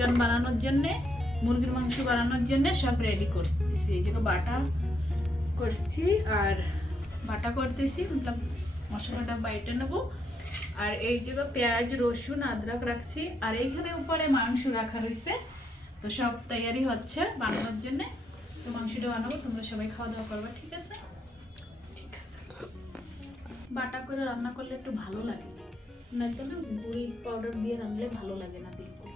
Chicken বানানোর জন্য, মুরগির মাংস বানানোর জন্য সব রেডি করতেছি। এই জায়গায় বাটা করছি আর বাটা করতেছি, মতলব মশলাটা বাইটে নেবো। আর এই জায়গায় পেঁয়াজ রসুন আদরক রাখছি। আর এইখানে উপরে মাংস রাখা রয়েছে। তো সব তৈরি হচ্ছে বানানোর জন্য। তো মাংসটা বানাবো, তোমরা সবাই খাওয়া দাওয়া করবে, ঠিক আছে? ঠিক আছে। বাটা করে রান্না করলে একটু ভালো লাগে, নয়তো না গুঁড়ি পাউডার দিয়ে রান্নলে ভালো লাগে না বিলকুল।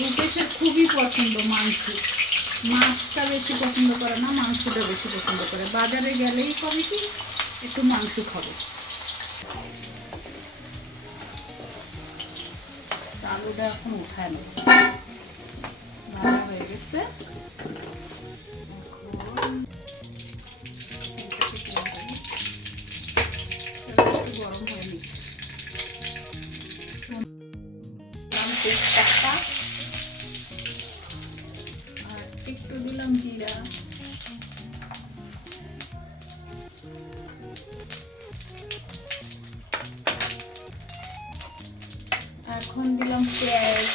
রূপেশের খুবই পছন্দ মাংস, মাছটা বেশি পছন্দ করে না, মাংসটা বেশি পছন্দ করে। বাজারে গেলেই কবে কি একটু মাংস খাবে। আলুটা এখন উঠায় নেব, ভালো হয়ে গেছে। গরম হয়ে নিচ্ছে, তেজপাতা আর একটু দিলাম জিরা, এখন দিলাম পেঁয়াজ,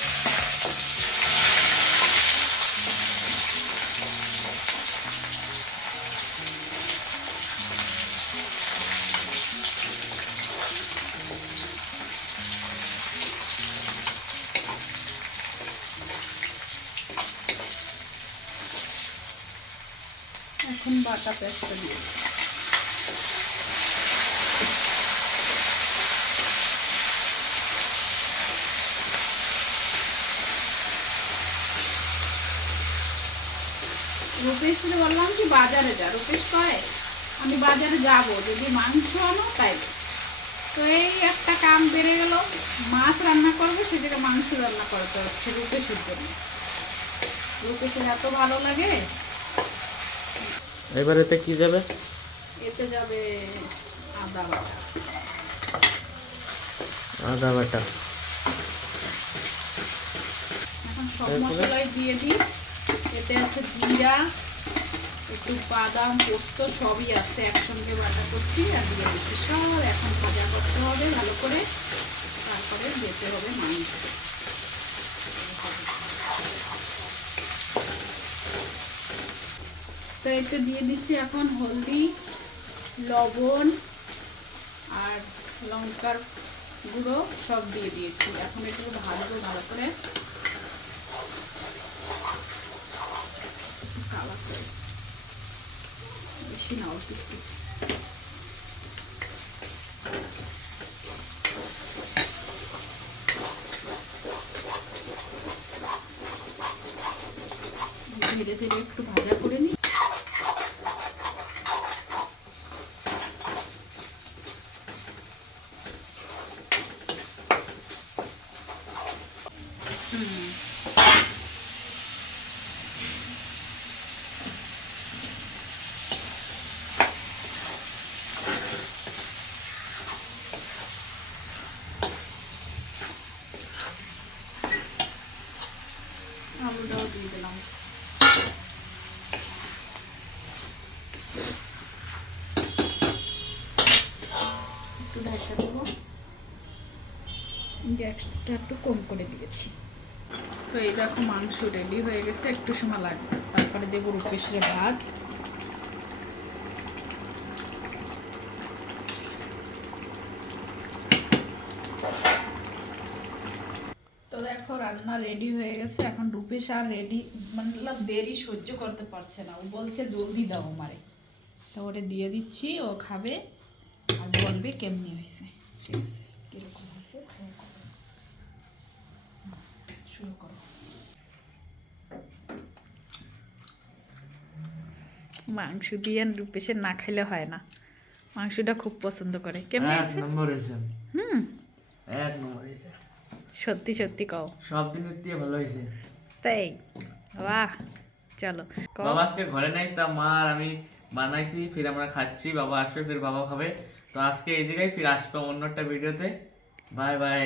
এখন বাটা পেস্টটা দিয়ে রূপেশকে বললাম কি বাজারে যা। রূপেশ কয় আমি বাজারে যাব, যদি মাংস আনো তাই। তো এই একটা কাম বেড়ে গেল, মাছ রান্না করবো সে জায়গায় মাংস রান্না করতে হচ্ছে রূপেশের জন্য। রূপেশের এত ভালো লাগে। এবার এতে কি যাবে? এতে যাবে আদা বাটা। আদা বাটা এখন সব মশলাই দিয়ে দিই। এতে আছে জিরা, একটু বাদাম পোস্ত সবই আছে, একসঙ্গে বাটা করছি আর দিয়ে দিচ্ছি সব। এখন ভাজা করতে হবে ভালো করে, তারপরে যেতে হবে মাংস। তো এতে দিয়ে দিচ্ছি এখন হলদি, লবণ আর লঙ্কার গুঁড়ো সব দিয়ে দিয়েছি। এখন একটু ভাজবো ভালো করে, বেশি না অল্প একটু। ধীরে ধীরে একটু ভাজা করে নিই। আলুটাও দিয়ে দিলাম। একটু ঢাকা দেবো, গ্যাসটা একটু কম করে দিয়েছি। তো এই দেখো মাংস রেডি হয়ে গেছে, একটু সময় লাগবে। তারপরে দেবো রূপেশের ভাত। তো দেখো রান্না রেডি হয়ে গেছে। এখন রূপেশ আর রেডি মতলব দেরি সহ্য করতে পারছে না, ও বলছে জলদি দাও আমারে। তো ওরে দিয়ে দিচ্ছি, ও খাবে আর বলবে কেমনি হয়েছে। ঠিক আছে, কিরকম হয়েছে শুরু করো। মাংস দিয়ে রূপেশের না খাইলে হয় না, মাংসটা খুব পছন্দ করে। কেমন হয়েছে? হুম, এক নম্বর হয়েছে। সত্যি সত্যি কও, সব দিনের দিয়ে ভালো হয়েছে। তাই? বাহ, চলো। বাবা আজকে ঘরে নাই, তা মা আর আমি বানাইছি, ফির আমরা খাচ্ছি। বাবা আসবে, ফির বাবা খাবে। তো আজকে এই জায়গায়, ফির আসবো অন্য একটা ভিডিওতে। Bye bye.